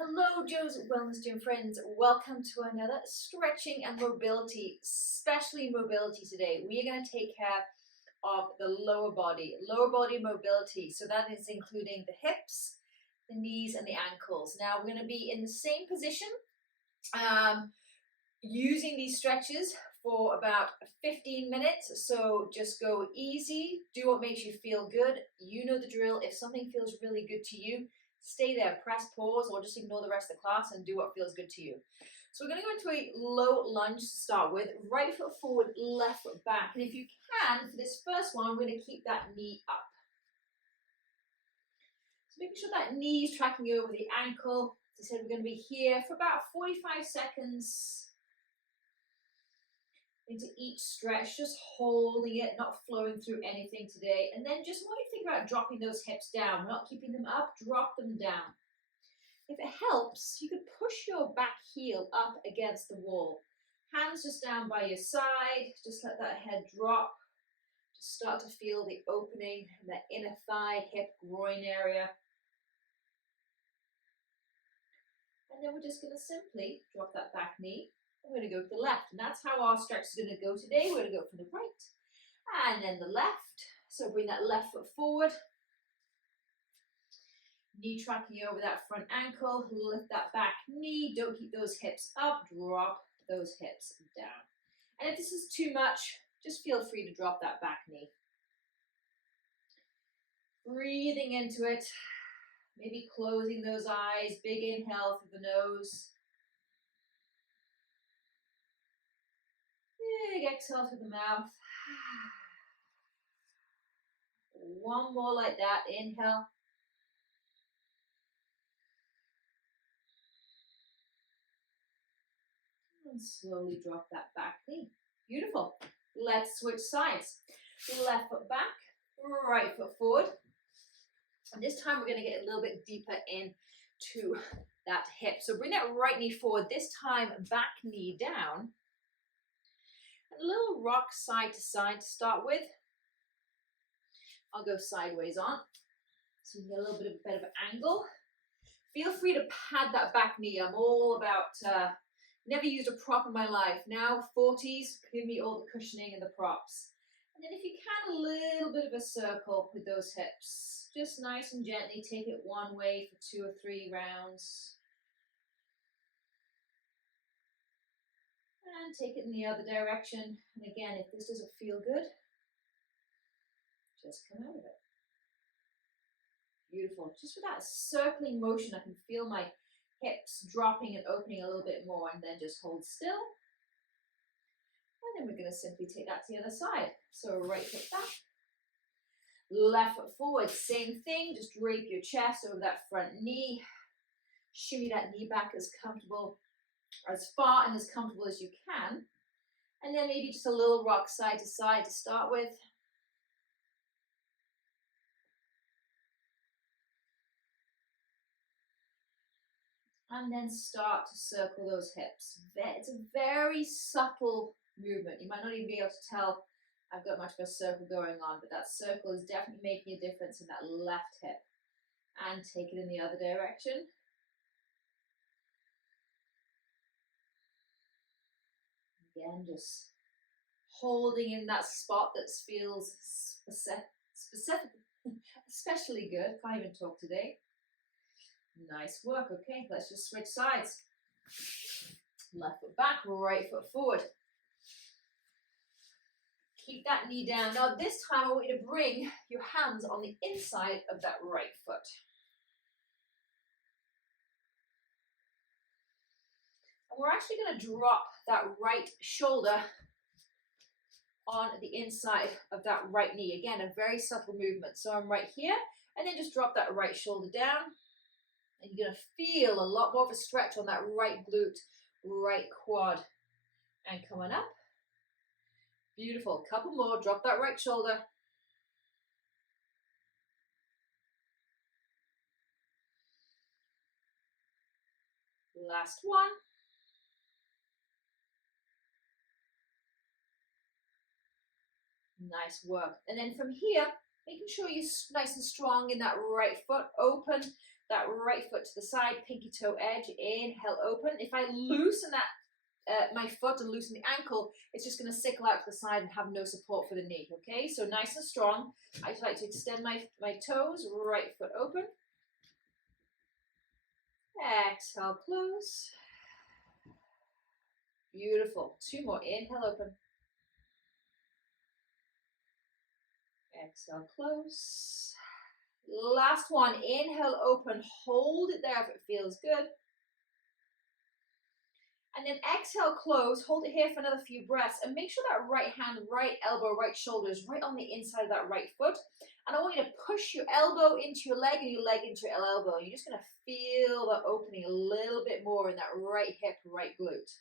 Hello, Joe's Wellness Gym friends. Welcome to another stretching and mobility, especially mobility today. We are going to take care of the lower body mobility. So that is including the hips, the knees, and the ankles. Now we're going to be in the same position, using these stretches for about 15 minutes. So just go easy, do what makes you feel good. You know the drill. If something feels really good to you, stay there, press pause, or just ignore the rest of the class and do what feels good to you. So we're going to go into a low lunge to start with. Right foot forward, left foot back. And if you can, for this first one, we're going to keep that knee up. So making sure that knee is tracking over the ankle. As I said, we're going to be here for about 45 seconds into each stretch, just holding it, not flowing through anything today. And then just want you to think about dropping those hips down. We're not keeping them up, drop them down. If it helps, you could push your back heel up against the wall. Hands just down by your side, just let that head drop. Just start to feel the opening in that inner thigh, hip, groin area. And then we're just going to simply drop that back knee. We're going to go to the left, and that's how our stretch is going to go today. We're going to go from the right and then the left. So bring that left foot forward, knee tracking over that front ankle, lift that back knee, don't keep those hips up, drop those hips down. And if this is too much, just feel free to drop that back knee. Breathing into it, maybe closing those eyes, big inhale through the nose. Big exhale through the mouth. One more like that. Inhale. And slowly drop that back knee. Beautiful. Let's switch sides. Left foot back, right foot forward. And this time we're going to get a little bit deeper into that hip. So bring that right knee forward. This time back knee down. A little rock side to side to start with. I'll go sideways on, so you can get a little bit of a better angle. Feel free to pad that back knee. I'm all about, never used a prop in my life. Now 40s, give me all the cushioning and the props. And then if you can, a little bit of a circle with those hips. Just nice and gently take it one way for 2 or 3 rounds. And take it in the other direction. And again, if this doesn't feel good, just come out of it. Beautiful. Just with that circling motion, I can feel my hips dropping and opening a little bit more, and then just hold still. And then we're going to simply take that to the other side. So right foot back, left foot forward, same thing. Just drape your chest over that front knee. Shimmy that knee back as far and as comfortable as you can. And then maybe just a little rock side to side to start with. And then start to circle those hips. It's a very subtle movement. You might not even be able to tell I've got much of a circle going on, but that circle is definitely making a difference in that left hip. And take it in the other direction. Again, just holding in that spot that feels specific, especially good. Can't even talk today. Nice work. Okay, let's just switch sides. Left foot back, right foot forward. Keep that knee down. Now this time I want you to bring your hands on the inside of that right foot. And we're actually going to drop that right shoulder on the inside of that right knee. Again, a very subtle movement. So I'm right here, and then just drop that right shoulder down. And you're going to feel a lot more of a stretch on that right glute, right quad. And coming up. Beautiful. Couple more. Drop that right shoulder. Last one. Nice work. And then from here, making sure you're nice and strong in that right foot, open that right foot to the side, pinky toe edge, inhale, open. If I loosen that my foot and loosen the ankle, it's just going to sickle out to the side and have no support for the knee, okay? So nice and strong. I just like to extend my toes, right foot open. Exhale, close. Beautiful. 2 more, inhale, open. Exhale, close. Last one, inhale, open, hold it there if it feels good. And then exhale, close, hold it here for another few breaths, and make sure that right hand, right elbow, right shoulder is right on the inside of that right foot. And I want you to push your elbow into your leg and your leg into your elbow. You're just going to feel the opening a little bit more in that right hip, right glute.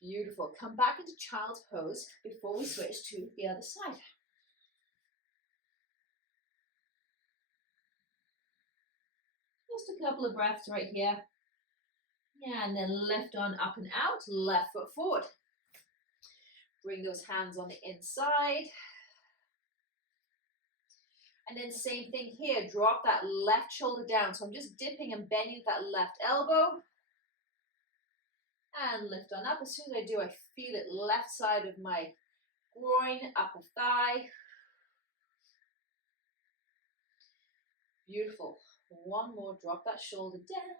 Beautiful. Come back into child's pose before we switch to the other side. Just a couple of breaths right here. Yeah, and then left arm up and out, left foot forward. Bring those hands on the inside. And then same thing here, drop that left shoulder down. So I'm just dipping and bending that left elbow. And lift on up. As soon as I do, I feel it left side of my groin, upper thigh. Beautiful. One more, drop that shoulder down.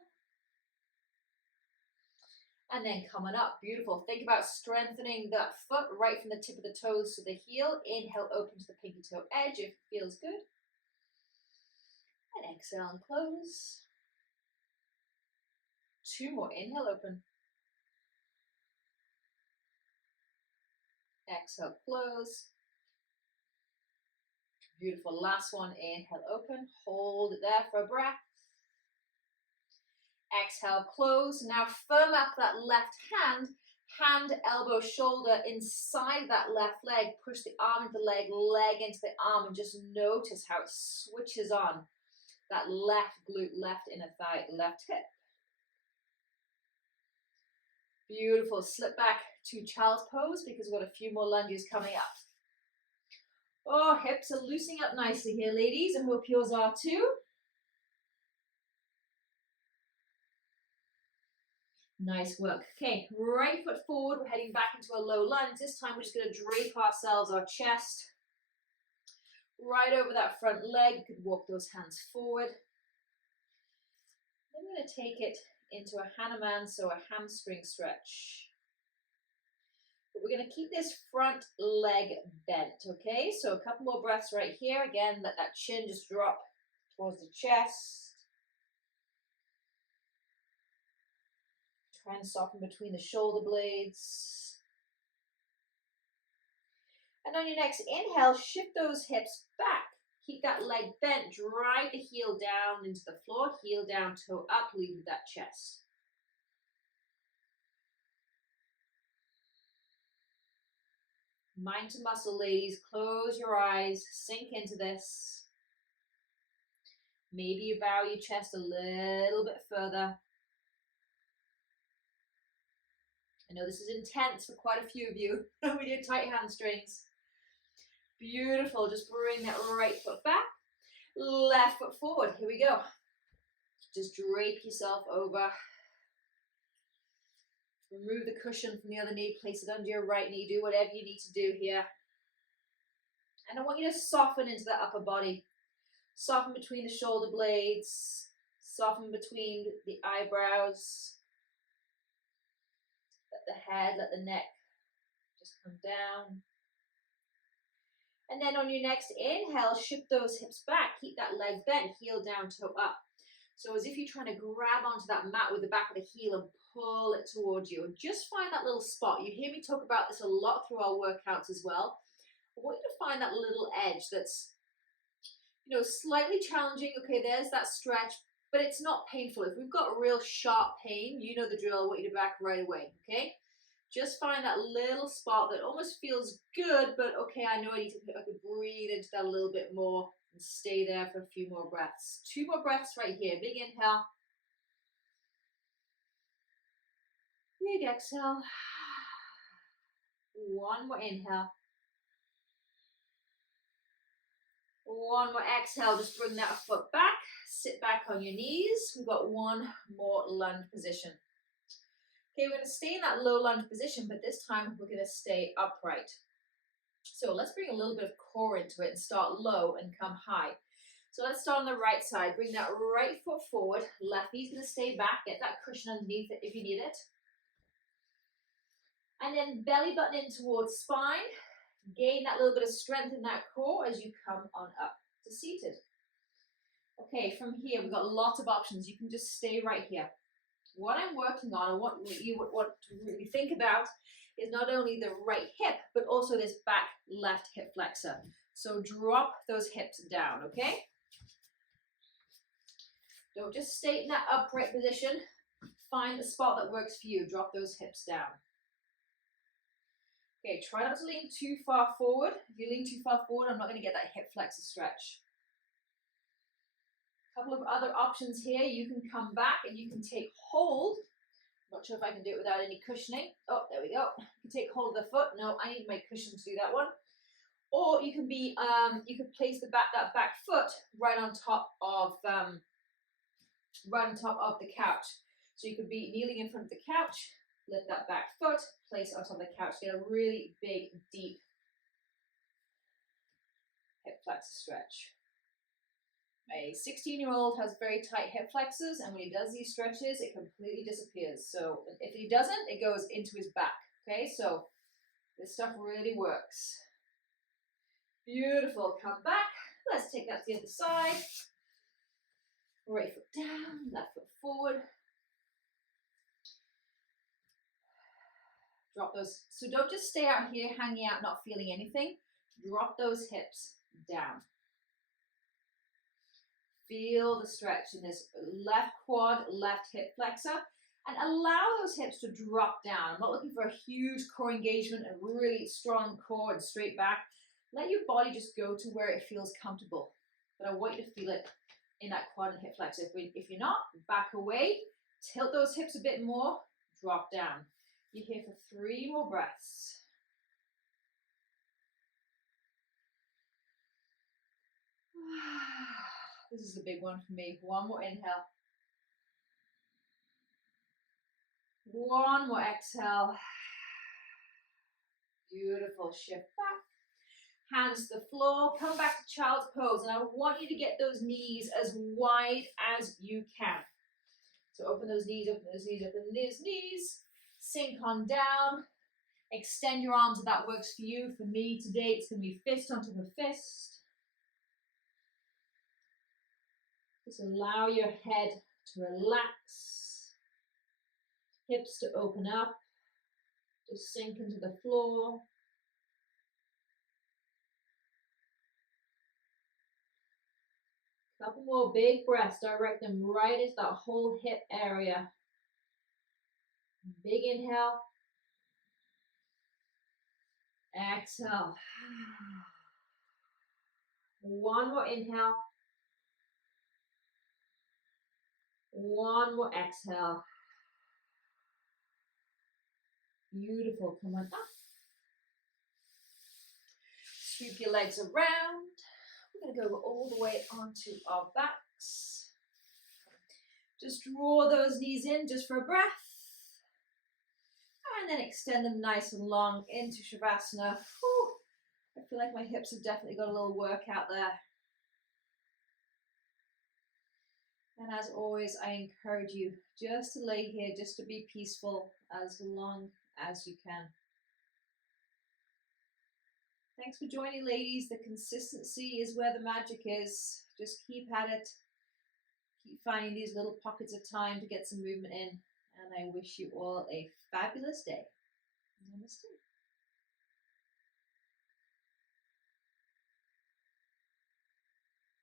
And then coming up, beautiful. Think about strengthening that foot right from the tip of the toes to the heel. Inhale, open to the pinky toe edge if it feels good. And exhale and close. 2 more, inhale, open. Exhale, close. Beautiful. Last one, inhale, open. Hold it there for a breath. Exhale, close. Now firm up that left hand. Hand, elbow, shoulder inside that left leg. Push the arm into the leg, leg into the arm, and just notice how it switches on. That left glute, left inner thigh, left hip. Beautiful. Slip back to child's pose because we've got a few more lunges coming up. Oh, hips are loosening up nicely here, ladies. I hope yours are too. Nice work. Okay, right foot forward. We're heading back into a low lunge. This time we're just going to drape ourselves, our chest, right over that front leg. You could walk those hands forward. Then we're going to take it into a Hanuman, so a hamstring stretch. But we're going to keep this front leg bent, okay? So a couple more breaths right here. Again, let that chin just drop towards the chest. Try and soften between the shoulder blades. And on your next inhale, shift those hips back. Keep that leg bent, drive the heel down into the floor, heel down, toe up, lead with that chest. Mind to muscle, ladies. Close your eyes, sink into this. Maybe you bow your chest a little bit further. I know this is intense for quite a few of you. We do tight hamstrings. Beautiful. Just bring that right foot back, left foot forward. Here we go. Just drape yourself over. Remove the cushion from the other knee. Place it under your right knee. Do whatever you need to do here. And I want you to soften into the upper body. Soften between the shoulder blades. Soften between the eyebrows. Let the head, let the neck just come down. And then on your next inhale, shift those hips back. Keep that leg bent, heel down, toe up. So as if you're trying to grab onto that mat with the back of the heel and pull it towards you. And just find that little spot. You hear me talk about this a lot through our workouts as well. I want you to find that little edge that's, slightly challenging. Okay, there's that stretch, but it's not painful. If we've got real sharp pain, you know the drill. I want you to back right away, okay? Just find that little spot that almost feels good, but okay, I know I could breathe into that a little bit more and stay there for a few more breaths. 2 more breaths right here. Big inhale. Big exhale. 1 more inhale. One more exhale, just bring that foot back, sit back on your knees. We've got one more lunge position. Okay, we're going to stay in that low lunge position, but this time we're going to stay upright. So let's bring a little bit of core into it and start low and come high. So let's start on the right side. Bring that right foot forward. Left knee's going to stay back. Get that cushion underneath it if you need it. And then belly button in towards spine. Gain that little bit of strength in that core as you come on up to seated. Okay, from here we've got lots of options. You can just stay right here. What I'm working on, and what you would want to really think about, is not only the right hip, but also this back left hip flexor. So drop those hips down, okay? Don't just stay in that upright position. Find the spot that works for you. Drop those hips down. Okay, try not to lean too far forward. If you lean too far forward, I'm not going to get that hip flexor stretch. A couple of other options here. You can come back and you can take hold. I'm not sure if I can do it without any cushioning. Oh, there we go. You can take hold of the foot. No, I need my cushion to do that one. Or you can be, you could place that back foot right on top of the couch. So you could be kneeling in front of the couch, lift that back foot, place it on top of the couch, get a really big, deep hip flexor stretch. A 16-year-old has very tight hip flexors, and when he does these stretches, it completely disappears. So if he doesn't, it goes into his back. Okay, so this stuff really works. Beautiful. Come back. Let's take that to the other side. Right foot down, left foot forward. Drop those. So don't just stay out here hanging out, not feeling anything. Drop those hips down. Feel the stretch in this left quad, left hip flexor, and allow those hips to drop down. I'm not looking for a huge core engagement, a really strong core and straight back. Let your body just go to where it feels comfortable. But I want you to feel it in that quad and hip flexor. If you're not, back away, tilt those hips a bit more, drop down. You're here for 3 more breaths. This is a big one for me. One more inhale. One more exhale. Beautiful. Shift back. Hands to the floor. Come back to child's pose. And I want you to get those knees as wide as you can. So open those knees, open those knees, open those knees. Sink on down. Extend your arms if that works for you. For me today, it's going to be fist on top of fist. Just allow your head to relax, hips to open up, just sink into the floor. Couple more big breaths, direct them right into that whole hip area. Big inhale. Exhale. One more inhale. One more exhale. Beautiful. Come on up. Sweep your legs around. We're going to go all the way onto our backs. Just draw those knees in just for a breath. And then extend them nice and long into Shavasana. Whew. I feel like my hips have definitely got a little workout there. And as always, I encourage you just to lay here, just to be peaceful as long as you can. Thanks for joining, ladies. The consistency is where the magic is. Just keep at it. Keep finding these little pockets of time to get some movement in. And I wish you all a fabulous day. Namaste.